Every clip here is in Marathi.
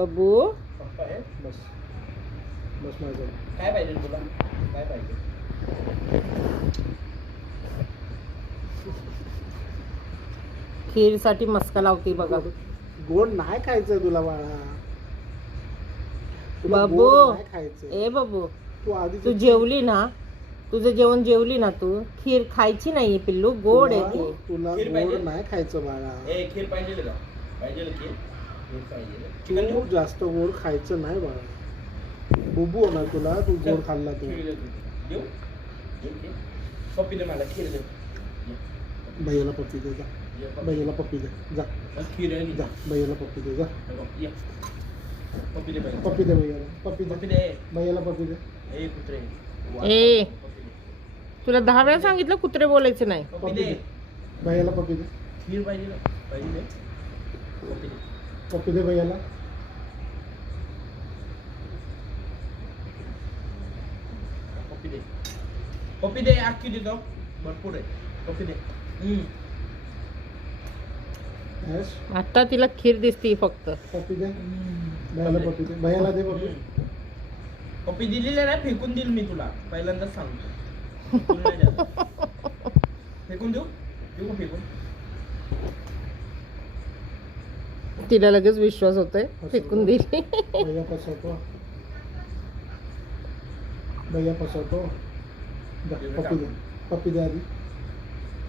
बब्बू पप्पा आहे. बस बस माझं काय पाहिजे तुला? काय पाहिजे? खीरसाठी मस्का लावती बघा. गोड नाही खायचं तुला बाळा. तुला बाबू. गोड नाही खायचं. ए बब्बू, तू आधी तू जेवली ना, तुझं जेवण जेवली ना तू. खीर खायची नाही पिल्लू, गोड आहे ते. तुला खीर गोड पाहिजे? नाही खायचं बाळा. ए खीर पाहिजे का? पाहिजे खीर? खीर पाहिजे. चिकन देऊ? तू जास्त गोड खायचं नाही बाळा. बुबू होणार तुला, तू गोड खाल्ला तू. खीर देऊ? देऊ खीर? पप्पी दे मला, खीर दे. भैयाला पप्पी दे जा. ये पप्पी. भैयाला पप्पी दे जा. खीर आहे जा भैयाला पप्पी दे जा. ये. पप्पी दे पाहिजे. पप्पी दे भैयाला. पप्पी पप्पी दे दे. भैयाला पप्पी दे. ए कुत्रे. ए. पप्पी दे. तुला 10 वेळा सांगितलं कुत्रे बोलायचं नाही. पप्पी पप्पी दे. दे भैयाला पप्पी दे. खीर पाहिजे का? पाहिजे दे. पप्पी दे. पप्पी दे भैयाला. पप्पी दे. पप्पी दे, अख्खी देतो. भरपूर आहे. पप्पी दे. यस आता तिला खीर दिसती फक्त. पप्पी दे. भैयाला पप्पी दे. भैयाला दे पप्पी. पप्पी दिलेली नाही, फेकून देईल मी तुला. पहिल्यांदाच सांगतो. तुला नाही द्यायला. फेकून देऊ? देऊ का फेकून? तिला लगेच विश्वास होतोय, फेकून दिली. भैया फसवतो. भैया फसवतो. जा, पप्पी दे. पप्पी दे आधी.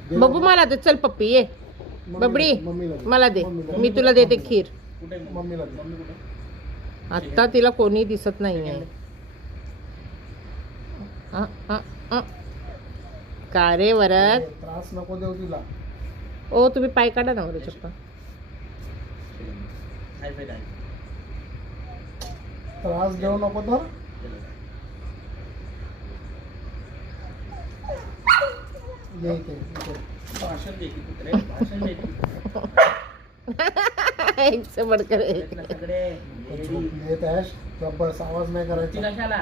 दे बब्बू मला दे, चल पप्पी ये. मम्मीला- बबडी मम्मीला दे. मला दे, मम्मीला मी तुला देते खीर. कुठे आहे? मम्मीला दे. मम्मी कुठे? आता तिला कोणी दिसत नाहीये. का रे वरद? त्रास नको देऊ तिला. ओ तुम्ही पाय काढा ना वर चप्पा. हाय फाय काय? त्रास देऊ नको तर. ये इथे, इथे. भाषण दे की कुत्रे, भाषण दे की. एक से बढ़कर एक. भेटलं सगळे. येत आहेस. बस आवाज नाही ती करायचा. कशाला?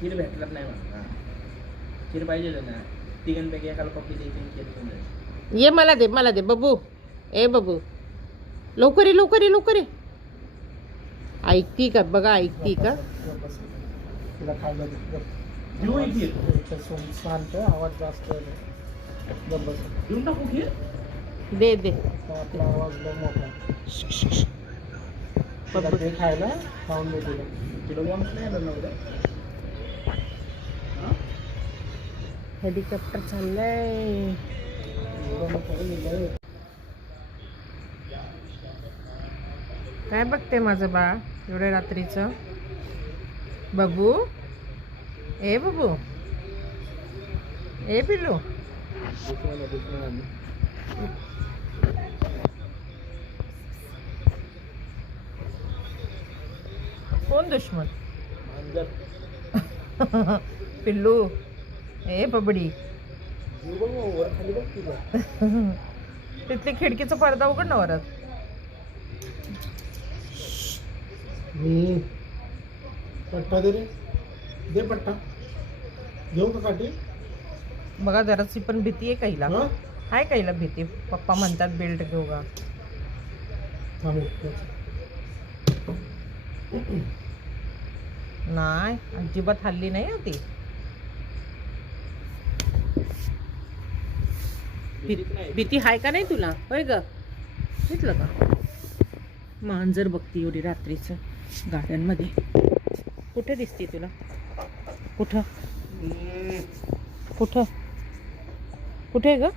खीर भेटलत नाही मला. खीर पाहिजे ना. तिघांपैकी एकाला पप्पी द्यायची आणि खीर घेऊन जायची. ये मला दे, मला दे बब्बू. ए बब्बू, लवकर ये, लवकर ये, लवकर ये. ऐकती का बघा, ऐकती का? बस. तिला खायला दे. गप. देऊ ही खीर? इथे शांत, आवाज जास्त आहे. गप बस. देऊन टाकू खीर? दे दे. आता आपला आवाज लय मोठा. तिला ते खायला खाऊन दे तिला. तिला वॉर्म नाही आलं ना उद्या? हेलिकॉप्टर चाललंय. एवढं नको रे, लय. काय बघते माझं बाळ एवढ्या रात्रीचं? बबू, ए बबू, ए पिल्लू. दुश्मन आम्ही. कोण दुश्मन? मांजर. पिल्लू, ए बबडी. जीव बघ मग, वर खाली बघ तुझं. तिथली खिडकीचा पडदा उघड ना वरात. पट्टा दे रे. दे पट्टा. घेऊ का काठी? बघा जराशी पण भीती आहे काहीला. हा? आहे काहीला भीती. पप्पा म्हणतात बेल्ट घेऊ का. थांबू. नाही अजिबात हल्ली नाही हो ती. भीती हाय का नाही तुला? होय ग, घेतलं का? मांजर बघती एवढी रात्रीचं गार्डनमध्ये. कुठे दिसते तुला? कुठं कुठं कुठे ग?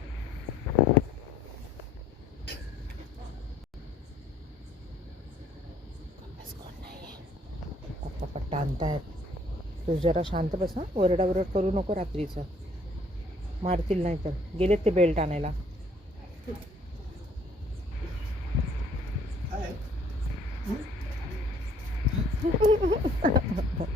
पप्पा पट्टा आणतायत. तू जरा शांत बस. ओरडाओरड करू नको रात्रीचं. मारतील नाही तर. गेलेत ते बेल्ट आणायला. काय?